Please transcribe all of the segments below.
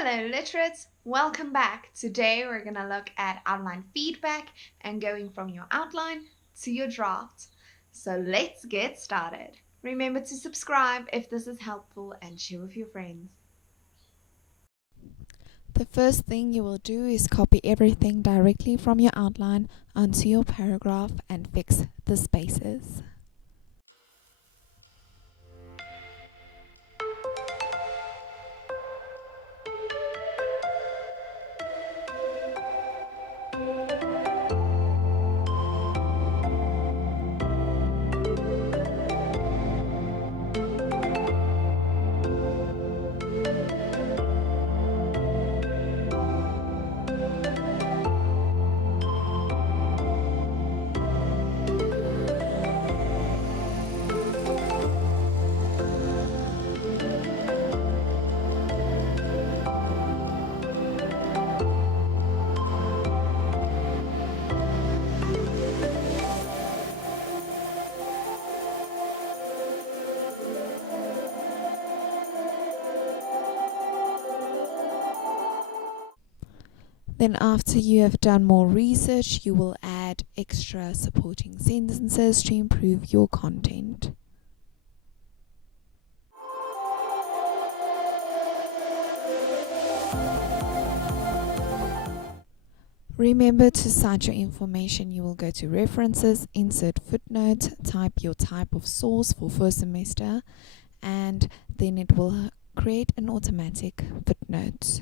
Hello literates, welcome back. Today we're going to look at outline feedback and going from your outline to your draft. So let's get started. Remember to subscribe if this is helpful and share with your friends. The first thing you will do is copy everything directly from your outline onto your paragraph and fix the spaces. Then after you have done more research, you will add extra supporting sentences to improve your content. Remember to cite your information. You will go to references, insert footnote, type your type of source for first semester, and then it will create an automatic footnote.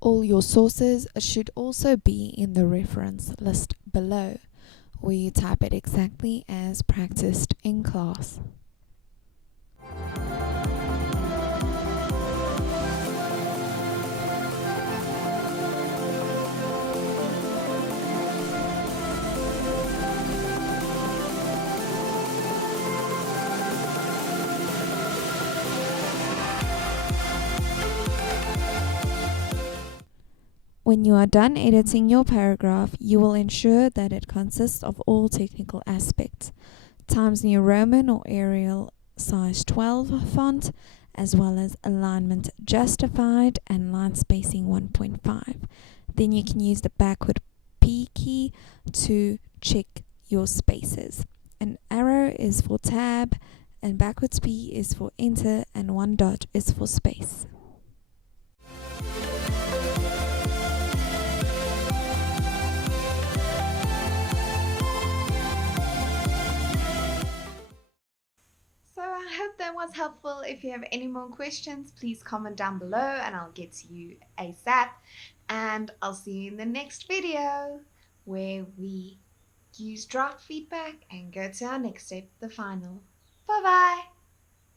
All your sources should also be in the reference list below, where you type it exactly as practiced in class. When you are done editing your paragraph, you will ensure that it consists of all technical aspects: Times New Roman or Arial size 12 font, as well as alignment justified and line spacing 1.5. Then you can use the backward P key to check your spaces. An arrow is for tab, and backwards P is for enter, and one dot is for space. So I hope that was helpful. If you have any more questions, please comment down below and I'll get to you ASAP. And I'll see you in the next video where we use draft feedback and go to our next step, the final. Bye bye!